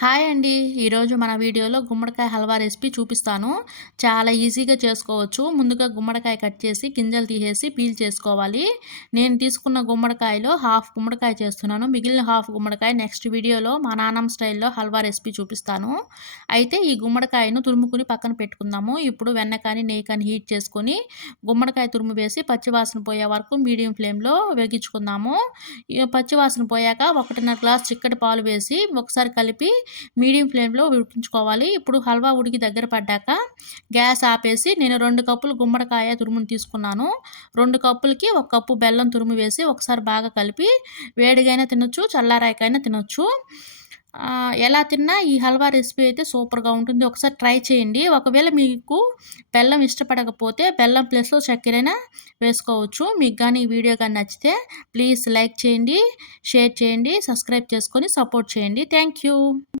Hi అండి. ఈరోజు మన వీడియోలో గుమ్మడికాయ హల్వా రెసిపీ చూపిస్తాను. చాలా ఈజీగా చేసుకోవచ్చు. ముందుగా గుమ్మడికాయ కట్ చేసి గింజలు తీసేసి పీల్ చేసుకోవాలి. నేను తీసుకున్న గుమ్మడికాయలో హాఫ్ గుమ్మడికాయ చేస్తున్నాను. మిగిలిన హాఫ్ గుమ్మడికాయ నెక్స్ట్ వీడియోలో మా నాన్నమ్మ స్టైల్లో హల్వా రెసిపీ చూపిస్తాను. అయితే ఈ గుమ్మడికాయను తురుముకుని పక్కన పెట్టుకుందాము. ఇప్పుడు వెన్న కానీ నెయ్యి కానీ హీట్ చేసుకొని గుమ్మడికాయ తురుము వేసి పచ్చివాసన పోయే వరకు మీడియం ఫ్లేమ్లో వేగించుకుందాము. పచ్చివాసన పోయాక 1.5 గ్లాస్ చిక్కటి పాలు వేసి ఒకసారి కలిపి మీడియం ఫ్లేమ్లో ఉడికించుకోవాలి. ఇప్పుడు హల్వా ఉడికి దగ్గర పడ్డాక గ్యాస్ ఆపేసి నేను 2 కప్పులు గుమ్మడికాయ తురుమును తీసుకున్నాను. 2 కప్పులకి 1 కప్పు బెల్లం తురుము వేసి ఒకసారి బాగా కలిపి వేడిగైనా తినొచ్చు, చల్లారాకైనా తినొచ్చు. ఎలా తిన్నా ఈ హల్వా రెసిపీ అయితే సూపర్గా ఉంటుంది. ఒకసారి ట్రై చేయండి. ఒకవేళ మీకు బెల్లం ఇష్టపడకపోతే బెల్లం ప్లేస్లో చక్కెరైనా వేసుకోవచ్చు. మీకు కానీ ఈ వీడియో కానీ నచ్చితే ప్లీజ్ లైక్ చేయండి, షేర్ చేయండి, సబ్స్క్రైబ్ చేసుకొని సపోర్ట్ చేయండి. Thank you.